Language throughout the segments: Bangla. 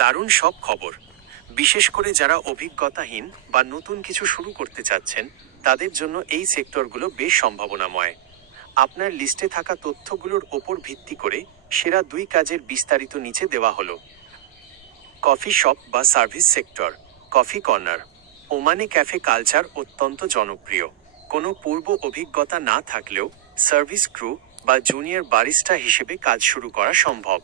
দারুণ সব খবর। বিশেষ করে যারা অভিজ্ঞতাহীন বা নতুন কিছু শুরু করতে চাচ্ছেন, তাদের জন্য এই সেক্টরগুলো বেশ সম্ভাবনাময়। আপনার লিস্টে থাকা তথ্যগুলোর ওপর ভিত্তি করে সেরা 2 কাজের বিস্তারিত নিচে দেওয়া হলো। কফি শপ বা সার্ভিস সেক্টর। Coffee corner. ওমানে ক্যাফে কালচার অত্যন্ত জনপ্রিয়। কোনো পূর্ব অভিজ্ঞতা না থাকলেও সার্ভিস ক্রু বা জুনিয়র বারিস্টা হিসেবে কাজ শুরু করা সম্ভব।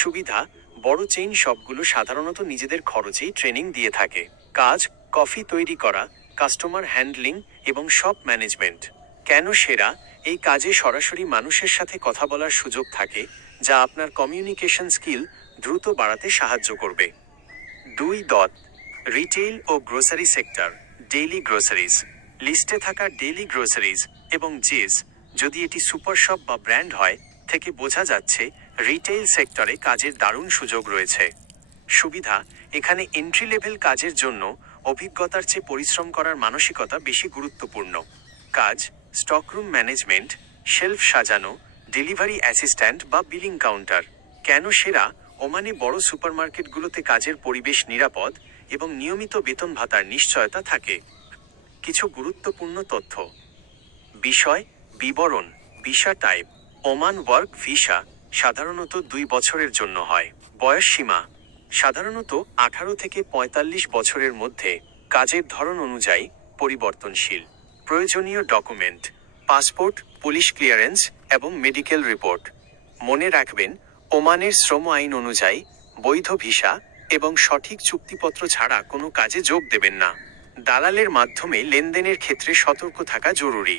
সুবিধা: বড় চেইন শপগুলো সাধারণত নিজেদের খরচেই ট্রেনিং দিয়ে থাকে। কাজ: কফি তৈরি করা, কাস্টমার হ্যান্ডলিং এবং শপ ম্যানেজমেন্ট। কেন সেরা? এই কাজে সরাসরি মানুষের সাথে কথা বলার সুযোগ থাকে, যা আপনার কমিউনিকেশন স্কিল দ্রুত বাড়াতে সাহায্য করবে। 2. রিটেইল ও গ্রোসারি সেক্টর। Daily groceries. লিস্টে থাকা ডেইলি গ্রোসারিজ এবং জিস, যদি এটি সুপার শপ বা ব্র্যান্ড হয়, থেকে বোঝা যাচ্ছে রিটেইল সেক্টরে কাজের দারুণ সুযোগ রয়েছে। সুবিধা: এখানে এন্ট্রি লেভেল কাজের জন্য অভিজ্ঞতার চেয়ে পরিশ্রম করার মানসিকতা বেশি গুরুত্বপূর্ণ। কাজ: স্টকরুম ম্যানেজমেন্ট, শেলফ সাজানো, ডেলিভারি অ্যাসিস্ট্যান্ট বা বিলিং কাউন্টার। কেন সেরা? ওমানে বড় সুপারমার্কেটগুলোতে কাজের পরিবেশ নিরাপদ এবং নিয়মিত বেতন ভাতার নিশ্চয়তা থাকে। কিছু গুরুত্বপূর্ণ তথ্য। বিষয় বিবরণ। Visa type: Oman work visa, সাধারণত 2 বছরের জন্য হয়। বয়স সীমা: সাধারণত 18 থেকে 45 বছরের মধ্যে। কাজের ধরন অনুযায়ী পরিবর্তনশীল। প্রয়োজনীয় ডকুমেন্ট: পাসপোর্ট, পুলিশ ক্লিয়ারেন্স এবং মেডিকেল রিপোর্ট। মনে রাখবেন, ওমানের শ্রম আইন অনুযায়ী বৈধ ভিসা এবং সঠিক চুক্তিপত্র ছাড়া কোনো কাজে যোগ দেবেন না। দালালের মাধ্যমে লেনদেনের ক্ষেত্রে সতর্ক থাকা জরুরি।